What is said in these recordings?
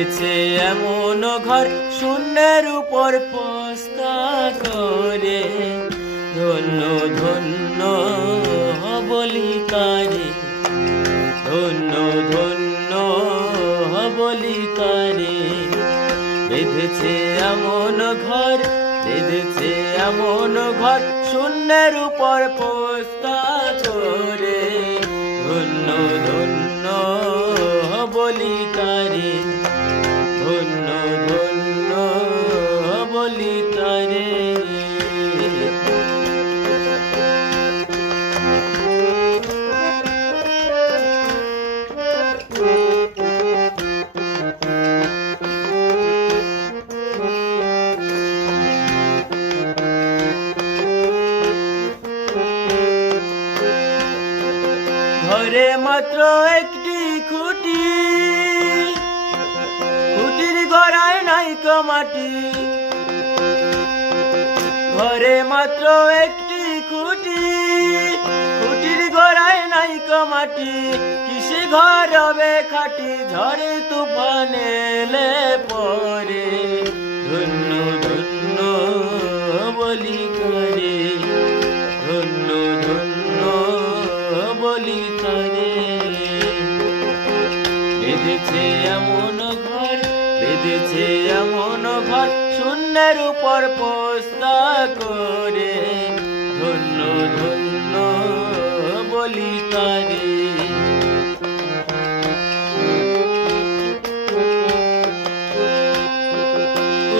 বেঁধেছে এমন ঘর শূন্যের উপর পোস্তা করে। ধন্য ধন্য বলি তারে, ধন্য ধন্য বলি তারে। বেঁধেছে এমন ঘর, বেঁধেছে এমন ঘর শূন্যের উপর পোস্তা করে। ধন্য ধন্য বলি তারে, ধন্য ধন্য বলি তারে। ঘরে মাত্র একটি খুঁটি, খুঁটির গড়ায় নাই মাটি। ঘরে মাত্র একটি খুঁটি, খুঁটির গড়ায় নাই মাটি। কিসে ঘর হবে খাটি, ঝড়ে তুফানে এলে পরে। ধন্য ধন্য বলি তারে, ধন্য ধন্য বলি তারে। বেঁধেছে এমন ঘর, বেঁধেছে এমন ঘর শূন্যের উপর পোস্তা করে। ধন্য ধন্য বলি তারে।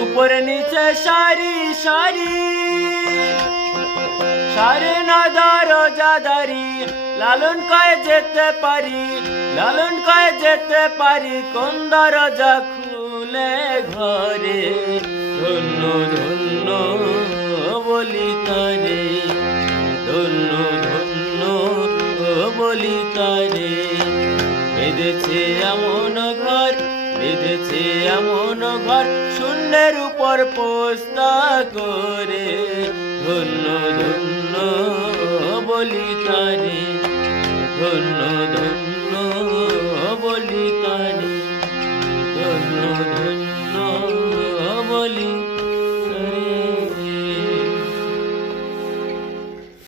উপরে নিচে সারি সারি, সারে না দরজাদারি। লালন কয়ে যেতে পারি, লালন কয়ে যেতে পারি, কোন দরজা খুলে ঘরে। ধন্য ধন্য বলি তারে, ধন্য ধন্য বলি তারে। বেঁধেছে এমন ঘর, বেঁধেছে এমন ঘর শূন্যের উপর পোস্তা করে। ধন্য ধন্য বলি তারে, ধন্য ধন্য